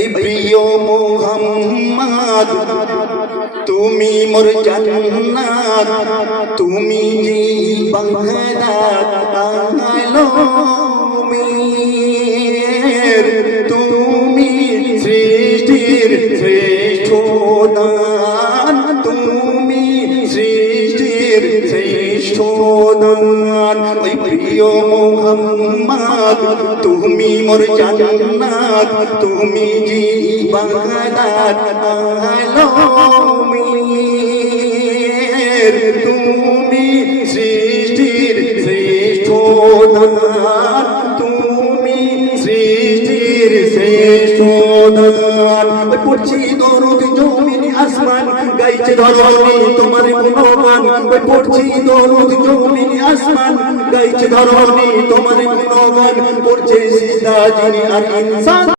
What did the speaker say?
ওই প্রিয় মোহাম্মদ, তুমি মোর জান্নাত, তুমি যে বাংলাত আলো তুমি সৃষ্টির শ্রেষ্ঠ দান, তুমি সৃষ্টির শ্রেষ্ঠ দান। ওই প্রিয় মোহাম্মদ তুমি মোর জান্নাত তুমি জি বাগাদাত আলো মের তুমি সৃষ্টির শ্রেষ্ঠ দান তুমি সৃষ্টির শ্রেষ্ঠ দান পড়ছি দরুদ জমিন আসমান গাইছে ধরনি তোমার গুণগান ওই পড়ছি দরুদ জমিন আসমান গাইছে ধরনি তোমার গুণগান পড়ছে সিজদা যিনি আর ইনসান